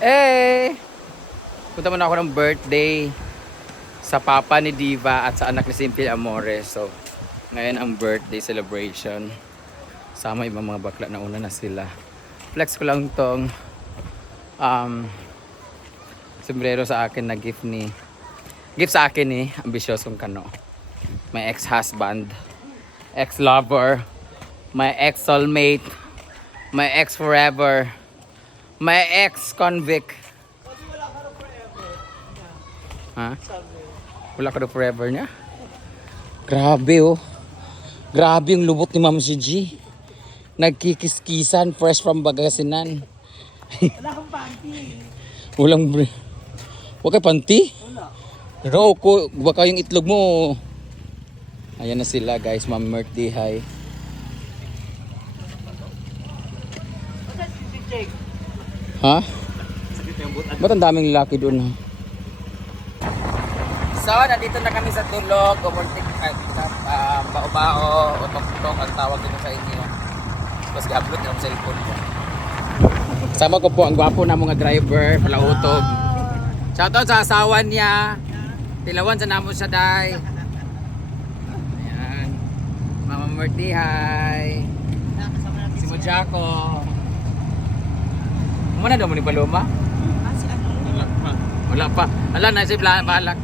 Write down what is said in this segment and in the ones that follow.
Eh, punta muna ako ng birthday sa papa ni Diva at sa anak ni Simple Amore. So, ngayon ang birthday celebration. Sama ibang mga bakla na una na sila. Flex ko lang tong sombrero sa akin na gift sa akin ni ambisyosong kano. My ex-husband, ex-lover, my ex-soulmate, my ex-forever, my ex-convict. Ha? Wala ka daw forever niya? Grabe oh. Grabe yung lubot ni Ma'am si G. Nagkikiskisan, fresh from Bagasinan. Wala kang panty. Walang Huwag kay panty? Wala. Pero ko, baka yung itlog mo. Ayan na sila guys, Ma'am Merty, hi. Ha? Ba't ang daming lalaki doon ha? So, nandito na kami sa tulog. Overtake, bao-bao, utok-utok ang tawag dito sa inyo. Tapos i-upload yung cellphone ko. Kasama ko po ang gwapo na mga driver, palautog. Shoutout sa asawa niya. Tilawan sa namo siya, day. Ayan. Mama Merty, hi. Si Mojako. Muna daw mo ni Paloma? Si ano? Wala pa. Ala na si Balak.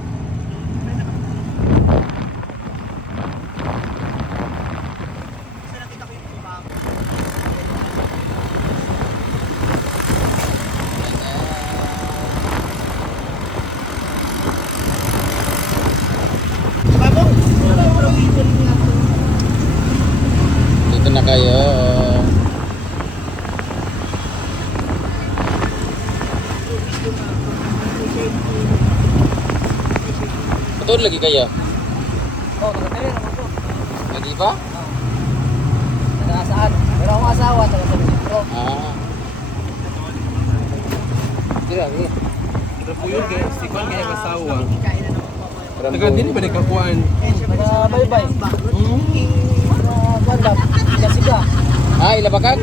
Dito na kayo. Betul lagi kayo? Oo, taga-tali naman ko. Lagi pa? Taga-saan? Pero akong asawa, taga-San Isidro. Ah. Sige, sige. Ito po yun kaya, sikon kaya kasawa. Taga Taga din ba nagkakuan? Taga-baybay. Wala, siga-siga. Ah, ilabakan?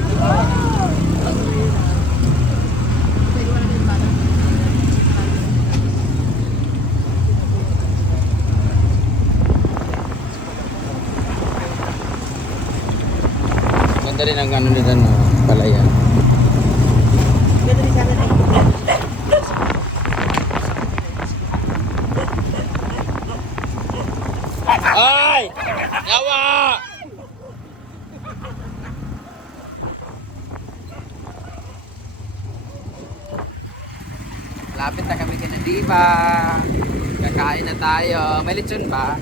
Ganda rin ang ano nila no, palayan. Ay! Yawa! Lapit na kami kina Diva. Kakain na tayo. May lechon ba?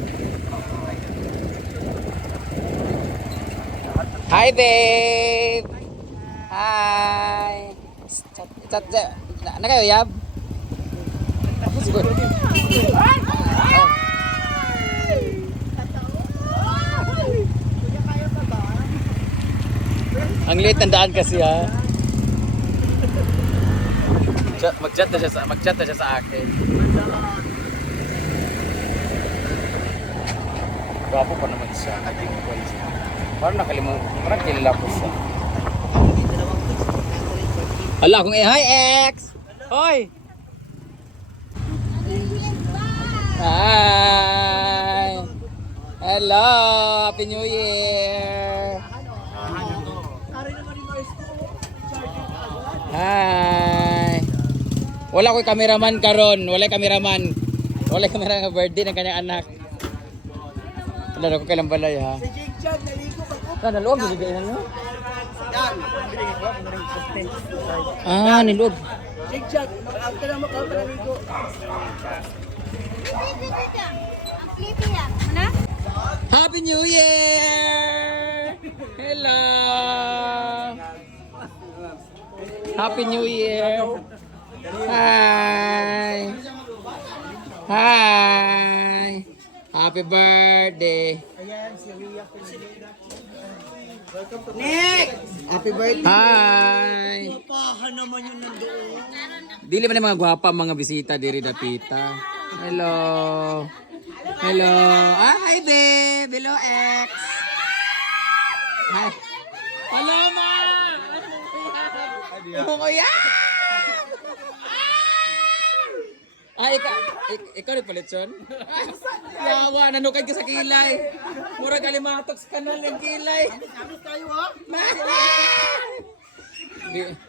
Hi babe! Hi! Na kayo, Yab? Siguro. Oh. Ang late ng daan kasi ha. Mag-chat na siya sa akin. Gwapo pa naman siya. Parang parang kilala ko siya. Hala, kung hi ex! Hoy! Hi! Hello! Happy New Year! Hi! Wala ko'y cameraman karon, wala cameraman. Wala cameraman ng birthday ng kanyang anak. Wala ko kailang balay ha. Si Jake Chan, naligo ka ko. Sana loob binigay na nyo? Yan. Ah, nilob. Jake Chan, ang ka na naligo. Happy New Year! Hello! Happy New Year! Hi! Hi! Happy birthday! Nick! Happy birthday. Hi! Pahan naman yung nandoon. Dili man yung mga gwapa mga bisita diri dapita. Hello! Hello! Ah, hi babe! Hello ex! Hi! Hello ma! Ano ko yan? ikaw nagpalit son? Yawa, nanukad ka sa kilay. Murag alimatok sa kanal yung kilay. Sabi tayo ha?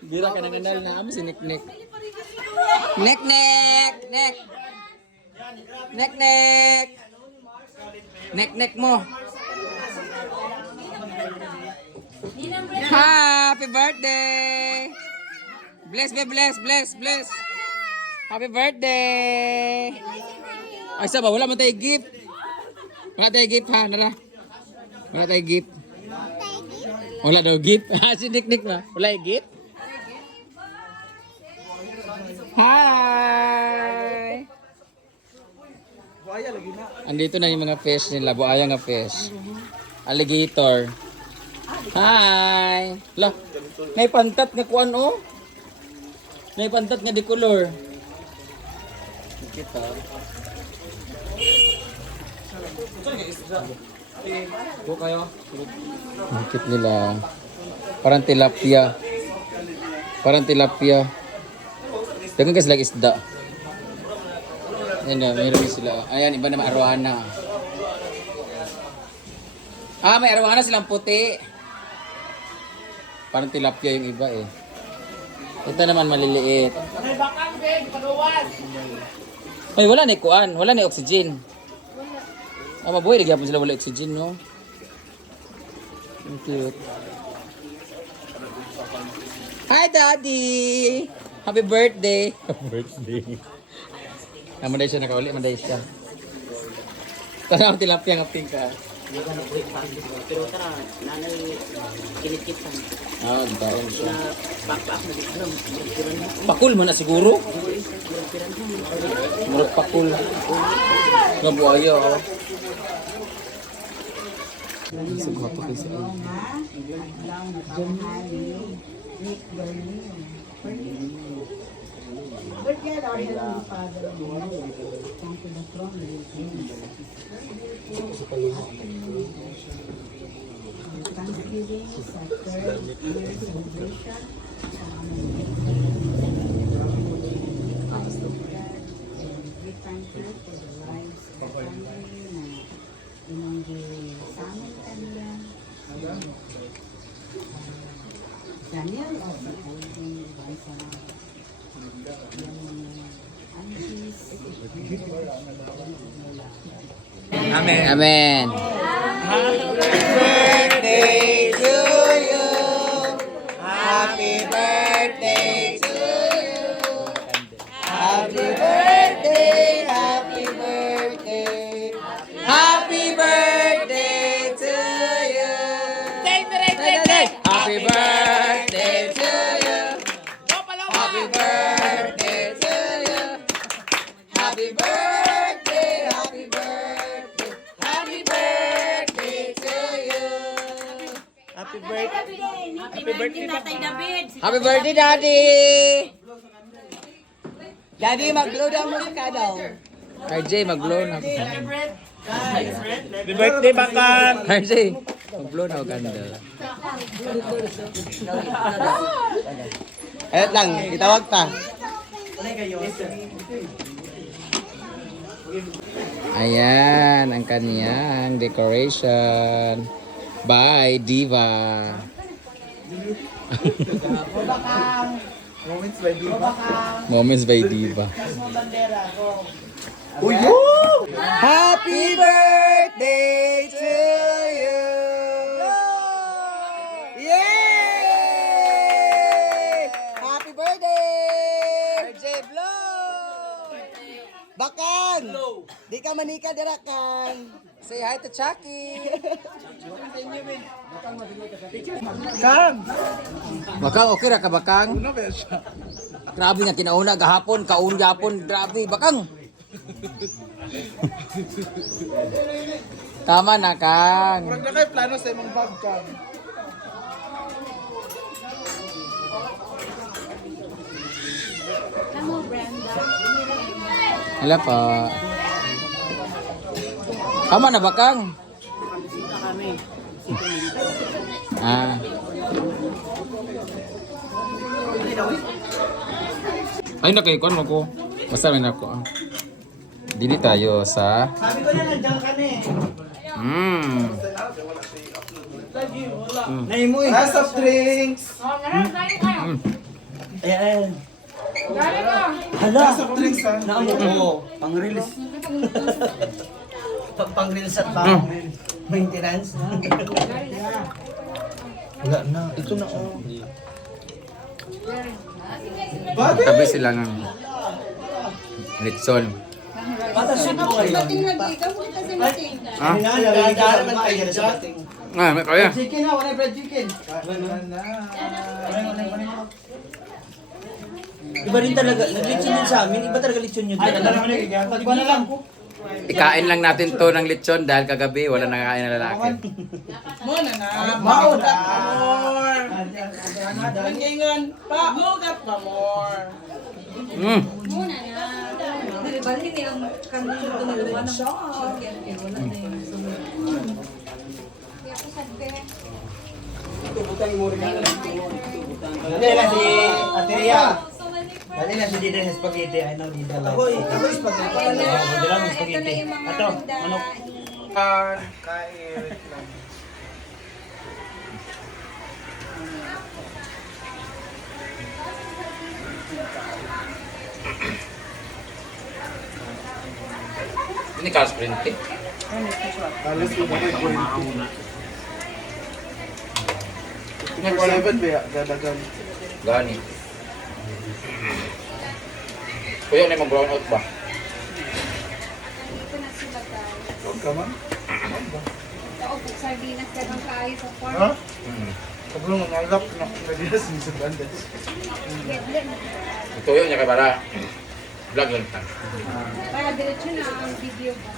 Bira ka ng kanal na kami si Nek-Nek. Nek-Nek! Nek! Nek-Nek! Nek-Nek mo. Happy birthday! Bless, be bless, bless, bless. Happy birthday! Ay, saba, wala mo tayo gift. Wala tayo gift, ha? Nara. Wala tayo gift. Wala daw gift. Si Nek-Nek ba? Wala yung gift? Hi! Andito na yung mga fish nila. Buaya nga fish. Alligator. Hi! Lah, may pantat nga kuan oh. May pantat nga di color. Kita. Go kayo. Bakit nila? Parang tilapia. Parang tilapia. Dagan kasi lagi isda. Ayan na, mayroon sila. Ayan, iba naman arwana. Ah, may arwana silang puti. Parang tilapia yung iba eh. Ito naman maliliit. Ay, wala na kuan. Wala na oxygen. Ah, mabuhay. Nagyapon sila wala oxygen, no? Ang cute. Hi, Daddy! Happy birthday! Happy birthday. Manday siya nakauli, manday siya. Tara, tilapia nga pink ka. Pero tara, nanay kinikit sa Ah, daon siya. backpack na dito. Pakul mo na siguro? Murag pakul. Nga buaya, oh. Siguro pa kasi. Thanksgiving sa third year celebration sa we thank God for the lives of the family na inanggi sa amin kanila. Daniel of the building by sa aunties. Amen. Amen. Happy birthday to you. Happy birthday to you. Happy birthday, happy birthday. Happy birthday to you. Happy birthday to you. Happy birthday to you. Happy birthday, happy birthday. Happy birthday to you. Happy birthday. Happy birthday, Tatay David. Happy birthday, Daddy! Daddy, mag-blow down mo ka daw. RJ, mag-blow na. Happy birthday, Bakan. RJ, mag-blow na ako candle. Ayot lang, itawag pa. Ayan, ang kaniyang decoration by Diva. Moments by Diva. Happy birthday to you. Yay! Happy birthday! RJ Blow! Bakan! Di ka manika dirakan. Say hi to Chucky. Kang! Bakang, okay ra ka, Bakang? Grabe nga, kinauna, gahapon, kaun gahapon, grabe, Bakang. Tama na, Kang. Huwag na kayo plano sa imong bag ka. Wala pa. Tama na, Bakang. Ah. Ay, nakaikon mo ko. Basta may nako. Dili tayo sa... Sabi ko na nandiyan ka na eh. Naimoy. House of drinks! Ayan. Hala. House of drinks ha? Naamo ko. Pang-release. Pang-release at pang-maintenance. Wala na. Ito na oh. Bakit? Tabi sila ng litson. Bata siya po kayo. Ha? Nagdaan man kayo sa bating. Ah, may kaya. Chicken na, wala fried chicken. Iba rin talaga, nag-lechon din sa amin, iba talaga lechon yun. Ay, naman yun, iba na lang. Ikain lang natin to ng litson dahil kagabi wala nakakain na lalaki. Muna na! Mauna! More! Nangingon pa! Mugat pa more! Mm. Bali ni ang kanino tumuluwa ng shot. Wala na yung sunod. Dali na si Ate Ria. Dali na si Dida sa spaghetti. I know Dida like. Ako spaghetti. Dala ng spaghetti. Ato, manok. Kain. Ini Carlos Printe. Alas ko ba kayo 20? Tingnan ko 7 ba? Dadagan. Gani. Kuya, may mag-brown out ba? Huwag ka man. Sardinas ka ng kayo sa pork. Ha? Hmm. Sobrang nangalap na nadilas ni sa bandas. Ito yun niya kay para vlog lang ta. Para diretso na ang video ba?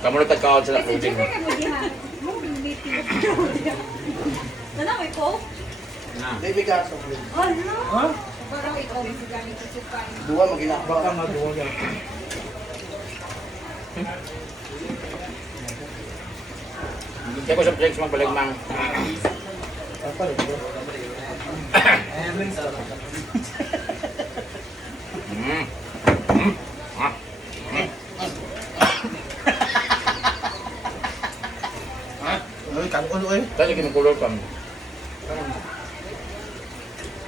Kamunod ka sa clothing. Siyempre ka mo diha. Mo meeting. Nana may ko? Baby ka sa ulit. Ano? Ha? Parang ikaw yung gamit sa sukan. Duwa mag-inak. Baka nga duwa ka. Kaya ko sa flex magbalag mang. Apa rin bro? Mm. Ay, kanon oy. Dahil lagi kulor pa.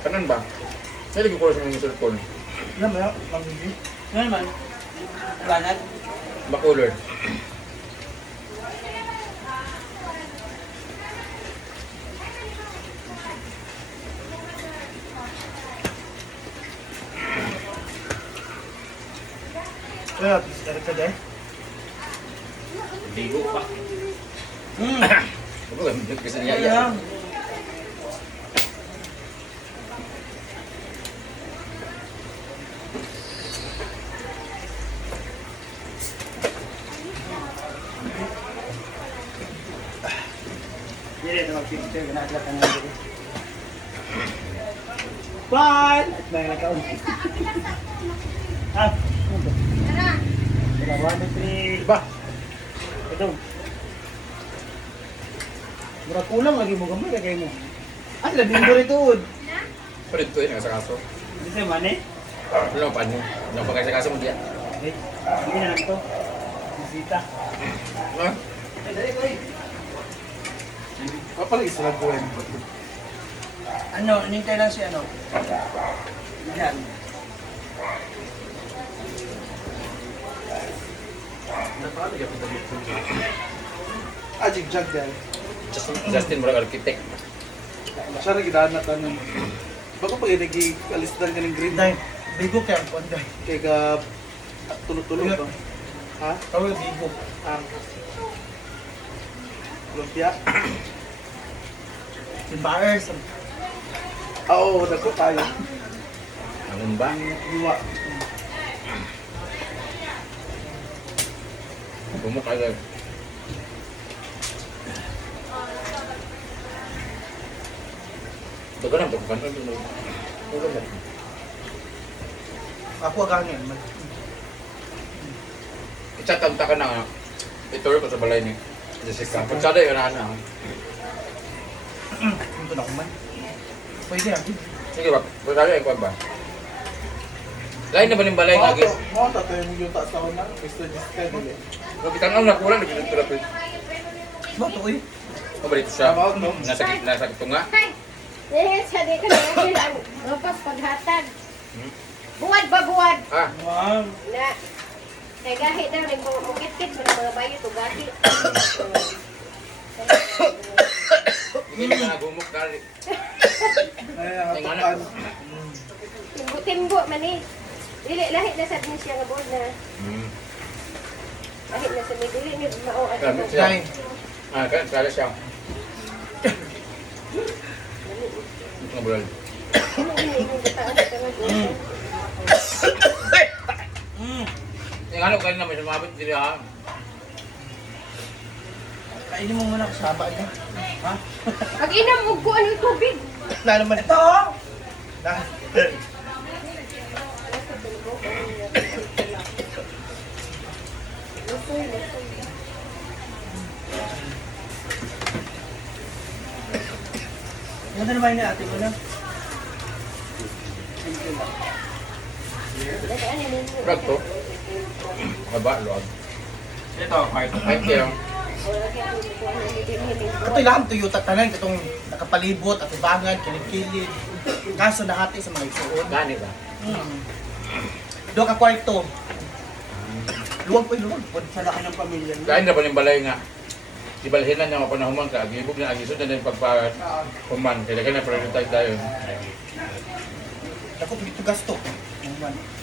Kanan ba? Dahil lagi kulor sa mga cellphone. Alam mo yan, mamili. Ano naman? Banat? Ba kulor? Kaya, discard ka dahil. Bigo pa. Ano ba? Kasi niya yan. Hindi ito mag-picture. Ginagawa ka na dito. Bye! May nakaw. Ah, Tara! wala, 1, 2, 3. Ba? Ito. Mura kulang lagi mo gamay kay mo. Ah, sila bimbo rito. Pero ito yun, sa kaso. Hindi sa mane. Ano pa niyo? Ano pa sa kaso mo diyan? Eh, hindi na lang to. Bisita. Ha? Dali ko eh. Kapalagi sila buwan. Ano, nintay lang si ano. Diyan. Ah, jigjag dahil. Justin Murag Architect. Siya rin gidaan na tanong. Baka pag nag-alisdan ka ng green. Dahil, bigo kaya ang panday. Kaya ka tulog-tulog ba? Ha? Kawal bigo. Ang lumpia? Simbaers. Oo, nagko tayo. Ang ba? Iwa. Bumuk agad. Dagan ang pagkakan. Dagan na. Ako agangin. Itsatanta ka na nga. Ito rin pa sa balay ni Jessica. Pagsada yun na na. Ito na kuman. Pwede yan. Sige ba? Pagsada yun ba? Lain na ba ng balay nga? Mo tato yung taas ako na. Mr. Jessica dili. Kita nga nakuha, nagdito na pwede. Mo to eh. Paborito siya. Tama no. Nasa gitna nga. Eh, sabi ka na yan. Lapas paghatag. Buwad ba buwad? Ah, Ma'am. Na. Kaya gahi daw, nagmukit-kit mo ng mga bayo to gahi. hindi ka nagumok dali. Ay, ang Tingnan tapan. Timbo-timbo man eh. Dili, lahit na sa siya nga buwad na. Lahit na sa may dili ni mao at Gamit ito. siya. Ah, kaya sala siya. Ito nga bulal. Ano ini yung taas ka nga buwad? Yung ano kanina may sumabit dili ha. Kainin mo muna kasama niya. Ha? Pag-inam mo ko ano yung tubig. Na naman ito. Na. Ano naman ni ate mo na? Brag to. Haba, luwag. Ito, part. Thank you. Ito lang Toyota tanan itong nakapalibot at ibangan, kilikilid. Kaso nahati sa mga isuon. Gani ba? Doon ka kwarto. Luwag po, luwag. Sa laki ng pamilya niya. Kain na ba ng balay nga? Ibalhin na niya ako panahuman ka. Agibog na agisod na yung pagpakuman. Kaya ka na prioritize tayo. Ako, dito gasto. Naman.